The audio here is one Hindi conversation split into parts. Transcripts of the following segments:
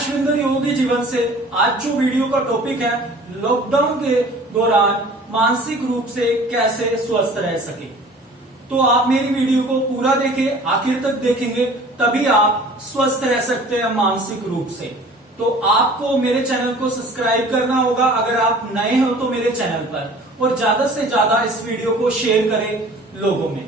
अश्विंदर योगी जीवन से आज जो वीडियो का टॉपिक है, लॉकडाउन के दौरान मानसिक रूप से कैसे स्वस्थ रह सके। तो आप मेरी वीडियो को पूरा देखें, आखिर तक देखेंगे तभी आप स्वस्थ रह सकते हैं मानसिक रूप से। तो आपको मेरे चैनल को सब्सक्राइब करना होगा अगर आप नए हो तो मेरे चैनल पर, और ज्यादा से ज्यादा इस वीडियो को शेयर करें लोगों में।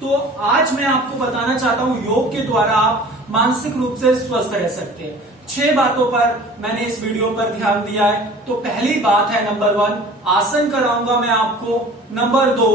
तो आज मैं आपको बताना चाहता हूं योग के द्वारा आप मानसिक रूप से स्वस्थ रह सकते हैं। 6 बातों पर मैंने इस वीडियो पर ध्यान दिया है। तो पहली बात है, नंबर 1 आसन कराऊंगा मैं आपको, नंबर 2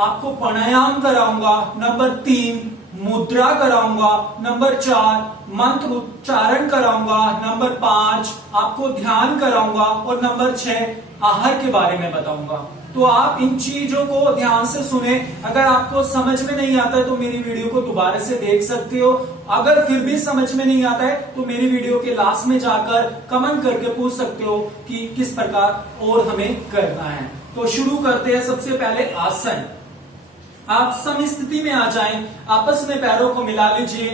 आपको प्राणायाम कराऊंगा, नंबर 3 मुद्रा कराऊंगा, नंबर 4 मंत्र उच्चारण कराऊंगा, नंबर 5 आपको ध्यान कराऊंगा, और नंबर 6 आहार के बारे में बताऊंगा। तो आप इन चीजों को ध्यान से सुने। अगर आपको समझ में नहीं आता है तो मेरी वीडियो को दोबारा से देख सकते हो। अगर फिर भी समझ में नहीं आता है तो मेरी वीडियो के लास्ट में जाकर कमेंट करके पूछ सकते हो कि किस प्रकार और हमें करना है। तो शुरू करते हैं। सबसे पहले आसन। आप समस्थिति में आ जाएं, आपस में पैरों को मिला लीजिए।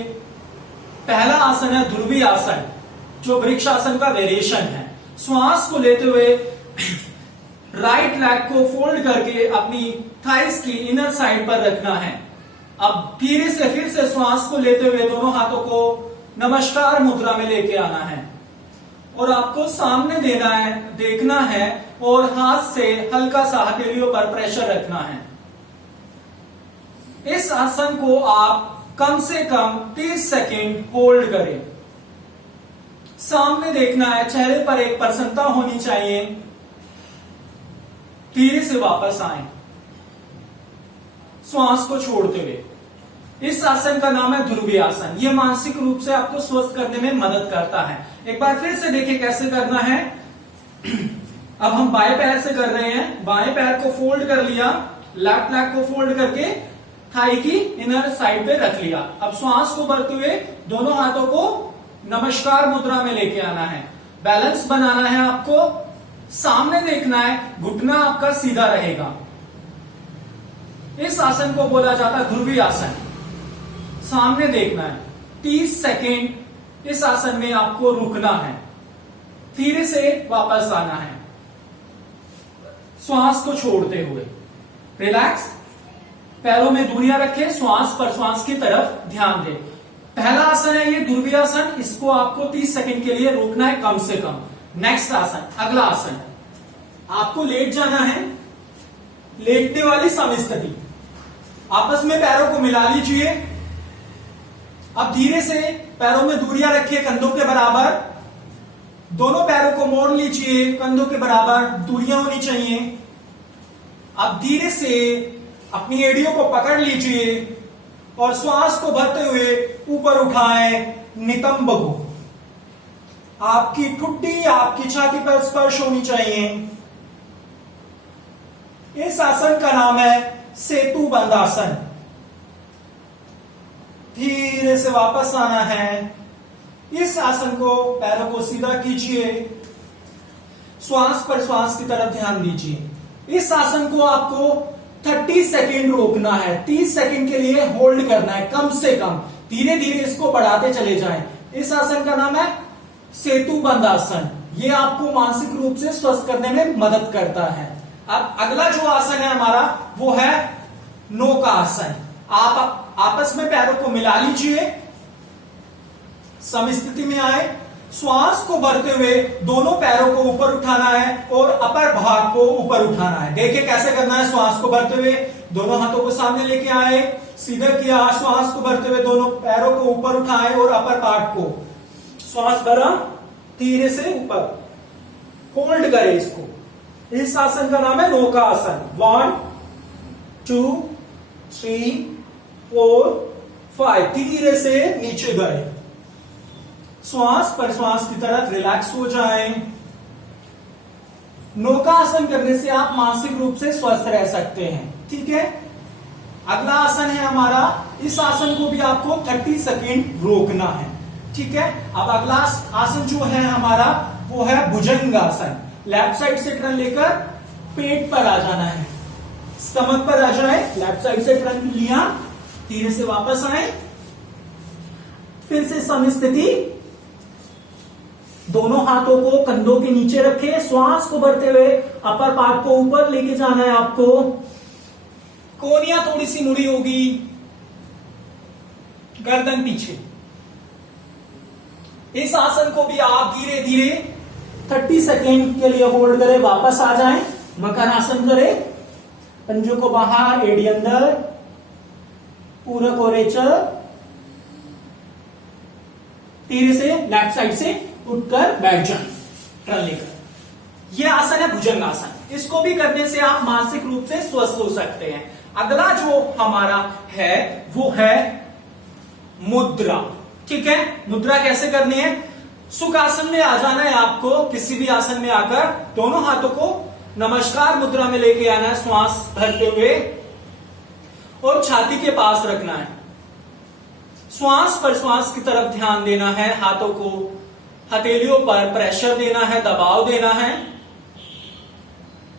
पहला आसन है ध्रुवी आसन, जो वृक्षासन का वेरिएशन है। श्वास को लेते हुए राइट लेग को फोल्ड करके अपनी थाइस की इनर साइड पर रखना है। अब धीरे से फिर से श्वास को लेते हुए दोनों हाथों को नमस्कार मुद्रा में लेके आना है, और आपको सामने देना है, देखना है, और हाथ से हल्का सा हथेलियों पर प्रेशर रखना है। इस आसन को आप कम से कम 30 सेकेंड होल्ड करें। सामने देखना है, चेहरे पर एक प्रसन्नता होनी चाहिए। धीरे से वापस आए, श्वास को छोड़ते हुए। इस आसन का नाम है ध्रुवी आसन। यह मानसिक रूप से आपको स्वस्थ करने में मदद करता है। एक बार फिर से देखिए कैसे करना है। अब हम बाएं पैर से कर रहे हैं। बाएं पैर को फोल्ड कर लिया, लेफ्ट लेग को फोल्ड करके थाई की इनर साइड पे रख लिया। अब श्वास को भरते हुए दोनों हाथों को नमस्कार मुद्रा में लेके आना है। बैलेंस बनाना है आपको, सामने देखना है, घुटना आपका सीधा रहेगा। इस आसन को बोला जाता है ध्रुवी आसन। सामने देखना है, 30 सेकेंड इस आसन में आपको रुकना है, धीरे से वापस आना है, श्वास को छोड़ते हुए। रिलैक्स, पैरों में दूरियां रखें, श्वास पर श्वास की तरफ ध्यान दें। पहला आसन है ये ध्रुवी आसन, इसको आपको 30 सेकेंड के लिए रोकना है कम से कम। नेक्स्ट आसन, अगला आसन, आपको लेट जाना है। लेटने वाली समस्थिति, आपस में पैरों को मिला लीजिए। अब धीरे से पैरों में दूरियां रखिए कंधों के बराबर। दोनों पैरों को मोड़ लीजिए, कंधों के बराबर दूरियां होनी चाहिए। अब धीरे से अपनी एड़ियों को पकड़ लीजिए और श्वास को भरते हुए ऊपर उठाएं, नितंब को। आपकी ठुड्डी आपकी छाती पर स्पर्श होनी चाहिए। इस आसन का नाम है सेतु बंद आसन। धीरे से वापस आना है। इस आसन को पैरों को सीधा कीजिए, श्वास पर श्वास की तरफ ध्यान दीजिए। इस आसन को आपको 30 सेकेंड रोकना है, 30 सेकेंड के लिए होल्ड करना है कम से कम। धीरे धीरे इसको बढ़ाते चले जाएं। इस आसन का नाम है सेतु बंद आसन। ये आपको मानसिक रूप से स्वस्थ करने में मदद करता है। अब अगला जो आसन है हमारा वो है नौका आसन। आप आपस में पैरों को मिला लीजिए, समस्थिति में आए। श्वास को भरते हुए दोनों पैरों को ऊपर उठाना है और अपर भाग को ऊपर उठाना है। देखिए कैसे करना है। श्वास को भरते हुए दोनों हाथों को सामने लेके आए, सीधा किया, श्वास को भरते हुए दोनों पैरों को ऊपर उठाए और अपर पार्ट को श्वास भरा, धीरे से ऊपर होल्ड करें इसको। इस आसन का नाम है नौका आसन। 1 2 3 4 5, धीरे से नीचे गए, श्वास पर श्वास की तरफ रिलैक्स हो जाएं। नौका आसन करने से आप मानसिक रूप से स्वस्थ रह सकते हैं। ठीक है, अगला आसन है हमारा। इस आसन को भी आपको 30 सेकेंड रोकना है। ठीक है, अब अगला आसन जो है हमारा वो है भुजंग आसन। लेफ्ट साइड से टर्न लेकर पेट पर आ जाना है, स्टमक पर आ जाए। लेफ्ट साइड से टर्न लिया, धीरे से वापस आए, फिर से समस्थिति, दोनों हाथों को कंधों के नीचे रखे, श्वास को भरते हुए अपर पार्ट को ऊपर लेके जाना है आपको। कोहनियां थोड़ी सी मुड़ी होगी, गर्दन पीछे। इस आसन को भी आप धीरे धीरे 30 सेकेंड के लिए होल्ड करें, वापस आ जाएं, मकर आसन करें, पंजों को बाहर, एड़ी अंदर, पूरक और रेचर, धीरे से लेफ्ट साइड से उठकर बैठ जाएं, टर्न लेकर। यह आसन है भुजंग आसन। इसको भी करने से आप मानसिक रूप से स्वस्थ हो सकते हैं। अगला जो हमारा है वो है मुद्रा। ठीक है, मुद्रा कैसे करनी है? सुख आसन में आ जाना है आपको। किसी भी आसन में आकर दोनों हाथों को नमस्कार मुद्रा में लेके आना है, श्वास भरते हुए, और छाती के पास रखना है। श्वास पर श्वास की तरफ ध्यान देना है, हाथों को हथेलियों पर प्रेशर देना है, दबाव देना है।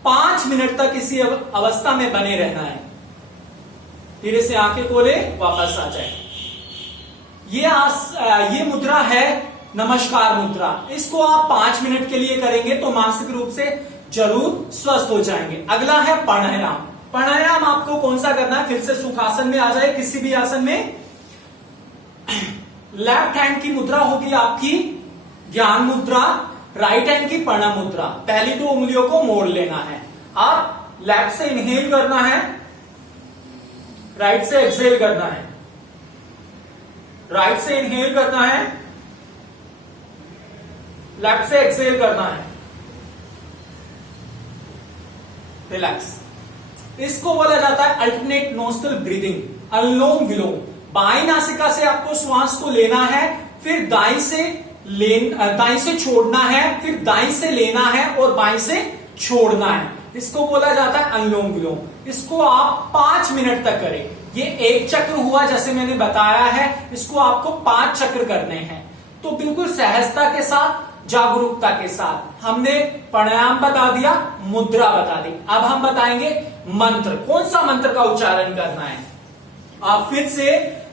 5 मिनट तक इसी अवस्था में बने रहना है। धीरे से आंखें खोले, वापस आ जाए। ये मुद्रा है नमस्कार मुद्रा। इसको आप 5 मिनट के लिए करेंगे तो मानसिक रूप से जरूर स्वस्थ हो जाएंगे। अगला है प्राणायाम। प्राणायाम आपको कौन सा करना है? फिर से सुखासन में आ जाए, किसी भी आसन में। लेफ्ट हैंड की मुद्रा होगी आपकी ज्ञान मुद्रा, राइट हैंड की प्रणव मुद्रा। पहली 2 उंगलियों को मोड़ लेना है। आप लेफ्ट से इनहेल करना है, राइट से एक्सहेल करना है। राइट से इनहेल करना है, लेफ्ट से एक्सहेल करना है। रिलैक्स। इसको बोला जाता है अल्टरनेट नोस्ट्रल ब्रीदिंग, अनुलोम विलोम। बाईं नासिका से आपको श्वास को लेना है, फिर दाईं से छोड़ना है, फिर दाईं से लेना है और बाईं से छोड़ना है। इसको बोला जाता है अनुलोम विलोम। इसको आप 5 मिनट तक करें। ये एक चक्र हुआ जैसे मैंने बताया है, इसको आपको 5 चक्र करने हैं। तो बिल्कुल सहजता के साथ, जागरूकता के साथ। हमने प्राणायाम बता दिया, मुद्रा बता दी। अब हम बताएंगे मंत्र। कौन सा मंत्र का उच्चारण करना है? आप फिर से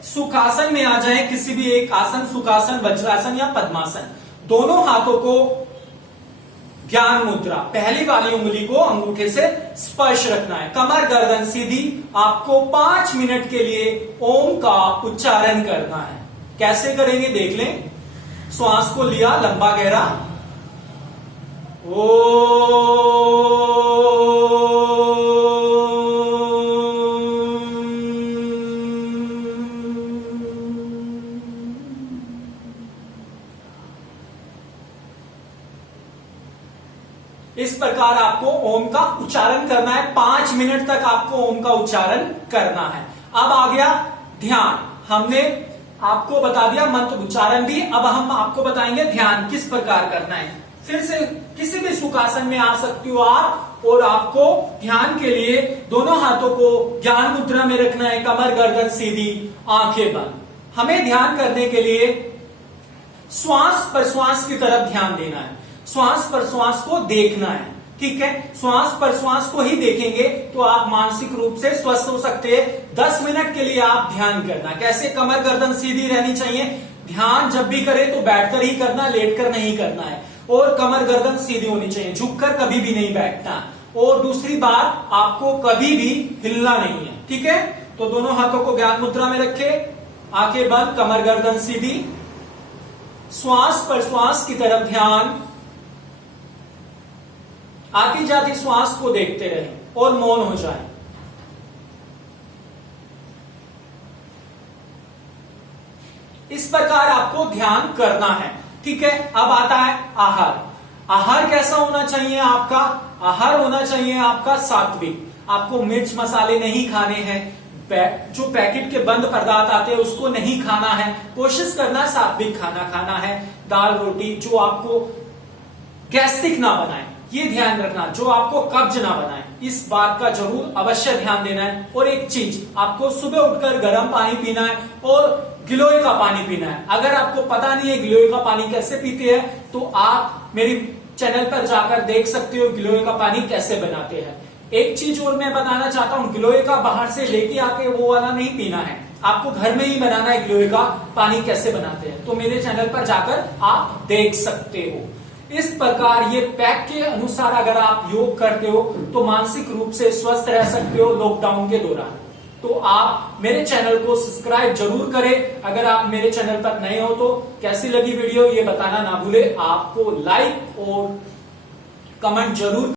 सुखासन में आ जाएं, किसी भी एक आसन, सुखासन, वज्रासन या पद्मासन। दोनों हाथों को ज्ञान मुद्रा, पहली वाली उंगली को अंगूठे से स्पर्श रखना है, कमर गर्दन सीधी। आपको 5 मिनट के लिए ओम का उच्चारण करना है। कैसे करेंगे देख लें। श्वास को लिया लंबा गहरा, इस प्रकार आपको ओम का उच्चारण करना है। 5 मिनट तक आपको ओम का उच्चारण करना है। अब आ गया ध्यान। हमने आपको बता दिया मंत्र उच्चारण भी। अब हम आपको बताएंगे ध्यान किस प्रकार करना है। फिर से किसी भी सुखासन में आ सकती हो आप, और आपको ध्यान के लिए दोनों हाथों को ज्ञान मुद्रा में रखना है, कमर गर्दन सीधी, आंखें बंद। हमें ध्यान करने के लिए श्वास पर श्वास की तरफ ध्यान देना है, श्वास पर श्वास को देखना है। ठीक है, श्वास पर श्वास को ही देखेंगे तो आप मानसिक रूप से स्वस्थ हो सकते हैं। 10 मिनट के लिए आप ध्यान करना। कैसे? कमर गर्दन सीधी रहनी चाहिए। ध्यान जब भी करें तो बैठकर ही करना, लेटकर नहीं करना है। और कमर गर्दन सीधी होनी चाहिए, झुककर कभी भी नहीं बैठना। और दूसरी बात, आपको कभी भी हिलना नहीं है। ठीक है, तो दोनों हाथों को ज्ञान मुद्रा में रखे, आंखें बंद, कमर गर्दन सीधी, श्वास पर श्वास की तरफ ध्यान। आती जाती श्वास को देखते रहें और मौन हो जाएं। इस प्रकार आपको ध्यान करना है। ठीक है, अब आता है आहार। आहार कैसा होना चाहिए आपका? आहार होना चाहिए आपका सात्विक। आपको मिर्च मसाले नहीं खाने हैं, जो पैकेट के बंद पदार्थ आते हैं उसको नहीं खाना है। कोशिश करना सात्विक खाना खाना है। दाल रोटी जो आपको गैस्ट्रिक ना बनाए, ये ध्यान रखना, जो आपको कब्ज ना बनाए, इस बात का जरूर अवश्य ध्यान देना है। और एक चीज, आपको सुबह उठकर गर्म पानी पीना है और गिलोय का पानी पीना है। अगर आपको पता नहीं है गिलोय का पानी कैसे पीते हैं, तो आप मेरी चैनल पर जाकर देख सकते हो गिलोय का पानी कैसे बनाते हैं। एक चीज और मैं बताना चाहता हूं, गिलोय का बाहर से लेके आके वो वाला नहीं पीना है। आपको घर में ही बनाना है गिलोय का पानी कैसे बनाते हैं, तो मेरे चैनल पर जाकर आप देख सकते हो। इस प्रकार ये पैक के अनुसार अगर आप योग करते हो तो मानसिक रूप से स्वस्थ रह सकते हो लॉकडाउन के दौरान। तो आप मेरे चैनल को सब्सक्राइब जरूर करें। अगर आप मेरे चैनल पर नए हो तो कैसी लगी वीडियो ये बताना ना भूले। आपको लाइक और कमेंट जरूर